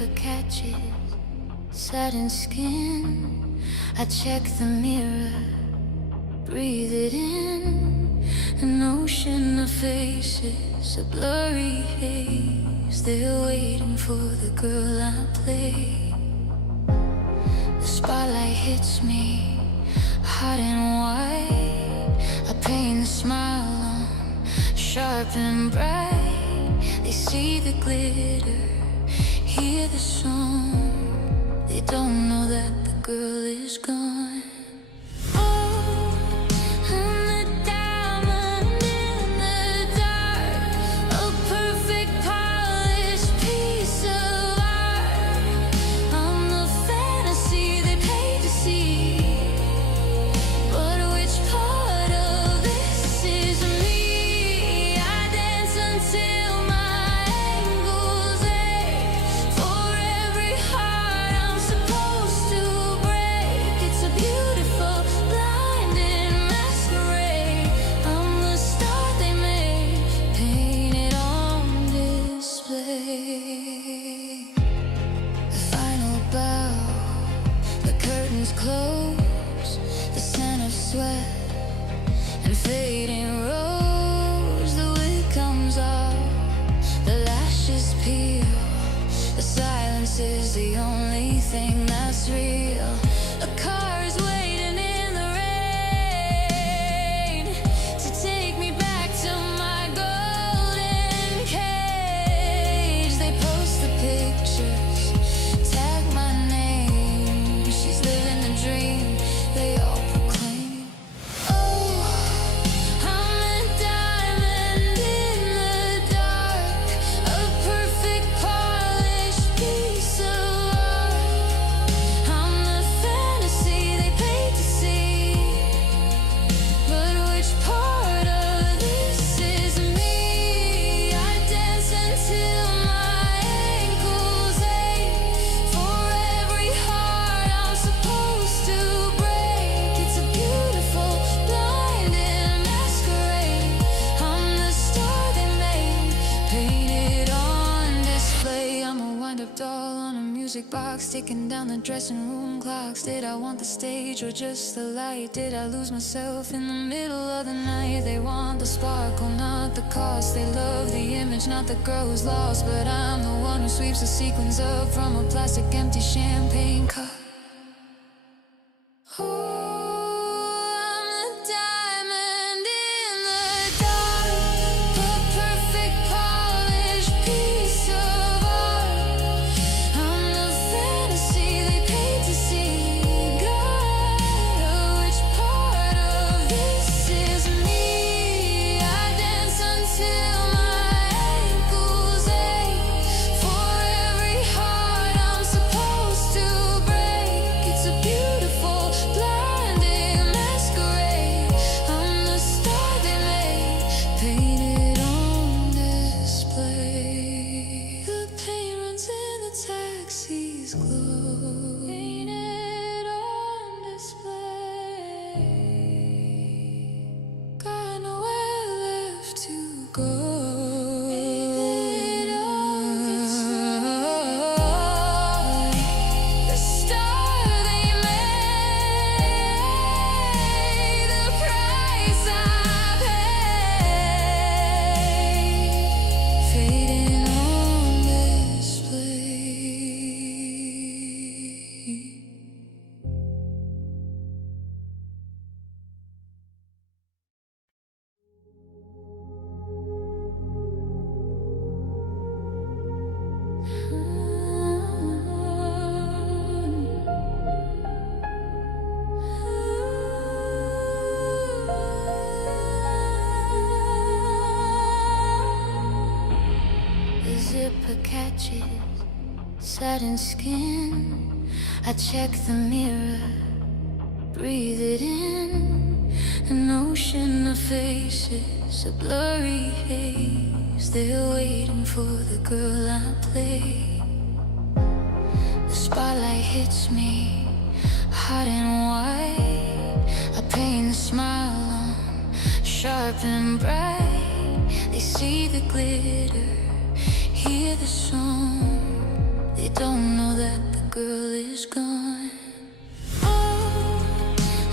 zipper catches satin skin. I check the mirror, breathe it in. An ocean of faces, a blurry haze. They're waiting for the girl I play. The spotlight hits me hot and white. I paint a smile on, sharp and bright. They see the glitter, hear the song. They don't know that the girl is gone. Oh, I'm the diamond in the dark, a perfect polished piece of art. I'm the fantasy they paid to see. But which part of this is me? I dance until my ankles ache. For every heart I'm supposed to break. It's a beautiful, blinding masquerade. I'm the star they made, painted on display. The final bow, the curtains close. The scent of sweat and fading rose. The wig comes off, the lashes peel. The silence is the only thing that's real. A car is waiting in the rain to take me back to my golden cage. They post the pictures, tag my name. She's living the dream they all proclaim. Oh, I'm a diamond in the dark, a perfect polished piece of art. I'm the fantasy they paid to see. But which part of this is me? I dance until my ankles ache. For every heart I'm supposed to break. It's a beautiful, blinding masquerade. I'm the star they made, painted on display. I'm a wind-up doll on a music box, ticking down the dressing room clocks. Did I want the stage or just the light? Did I lose myself in the middle of the night? They want the sparkle, not the cost. They love the image, not the girl who's lost. But I'm the one who sweeps the sequins up from a plastic empty champagne cup. Oh, I'm the diamond in the dark, a perfect polished piece of art. I'm the fantasy they paid to see. God, which part of this is me? I dance until my ankles ache. For every heart I'm supposed to break. It's a beautiful, blinding masquerade. I'm the star they made, painted on display. The paint runs in the taxi's glow, painted on display. Got nowhere left to go. Painted on display. The star they made, the price I paid, fading on display. The zipper catches satin skin. I check the mirror, breathe it in. An ocean of faces, a blurry haze. They're waiting for the girl I play. The spotlight hits me hot and white. I paint a smile on, sharp and bright. They see the glitter, hear the song. They don't know that the girl is gone. Oh,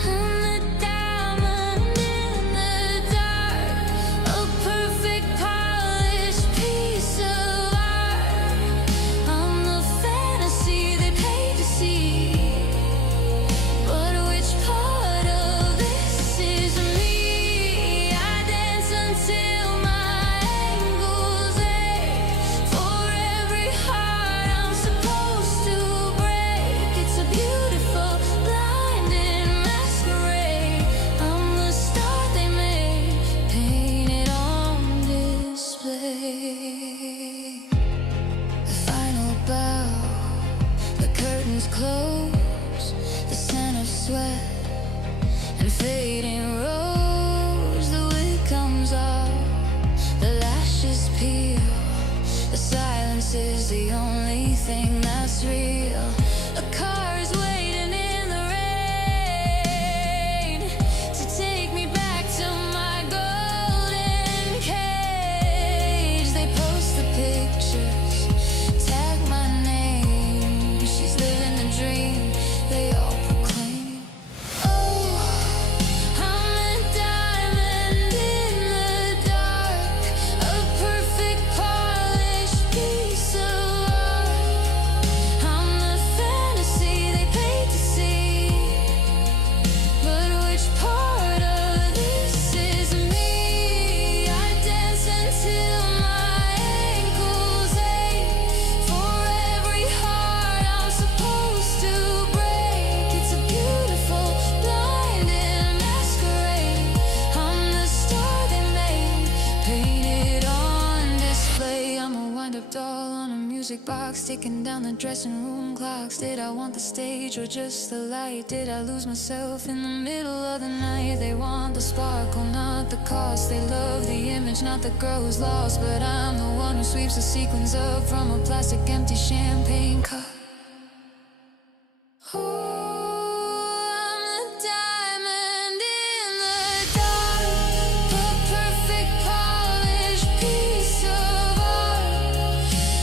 I'm the diamond in the dark, a perfect polished piece of art. I'm the fantasy they paid to see. But which part of this is me? I dance until my ankles ache. For every heart I'm supposed to break, it's a beautiful, blinding masquerade. I'm the star they made, painted on display. The final bow, the curtains close, the scent of sweat and fading rose. The wig comes off, the lashes peel. The silence is the only thing that's real. A car is waiting in the rain to take me back to my golden cage. They post the pictures, tag my name. She's living the dream they all proclaim. Oh, I'm a diamond in the dark, a perfect polished piece of art. I'm the fantasy they paid to see. But which part of this is me? I dance until my ankles ache. For every heart I'm supposed to break, it's a beautiful, blinding masquerade. I'm the star they made, painted on display. I'm a wind-up doll on a music box, ticking down the dressing room clocks. Did I want the stage or just the light? Did I lose myself in the middle of the night? They want the sparkle, not the cost. They love the image, not the girl who's lost. But I'm the one who sweeps the sequins up from a plastic empty champagne cup. Oh, I'm the diamond in the dark, a perfect polished piece of art.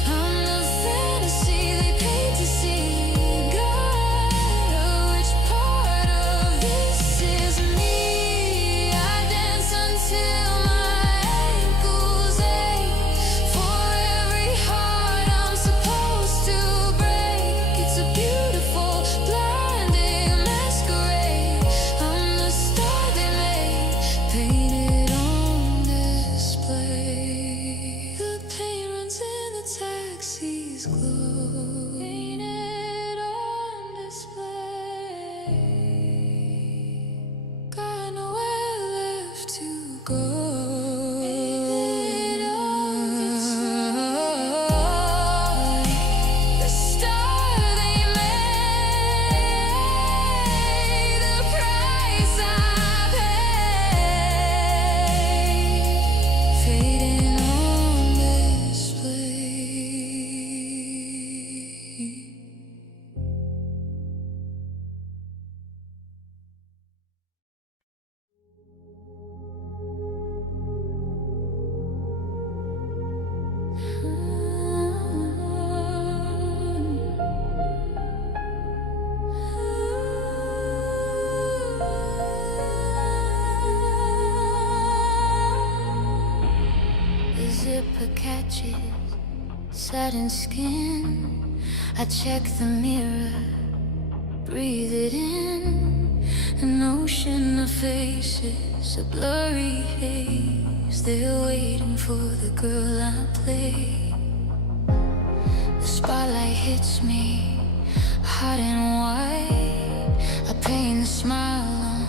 I'm the fantasy they paid to see. God, which part of this is me? I dance until my ankles ache. For every heart I'm supposed to break, it's a beautiful, blinding masquerade. I'm the star they made, painted on display. The paint runs in the taxi's glow, painted on display. Got nowhere left to go. Painted on display. The star they made, the price I paid, fading on display. The zipper catches satin skin. I check the mirror, breathe it in. An ocean of faces, a blurry haze. They're waiting for the girl I play. The spotlight hits me hot and white. I paint the smile on,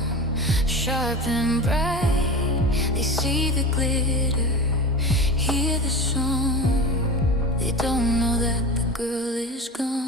sharp and bright. They see the glitter, hear the song. They don't know that the girl is gone.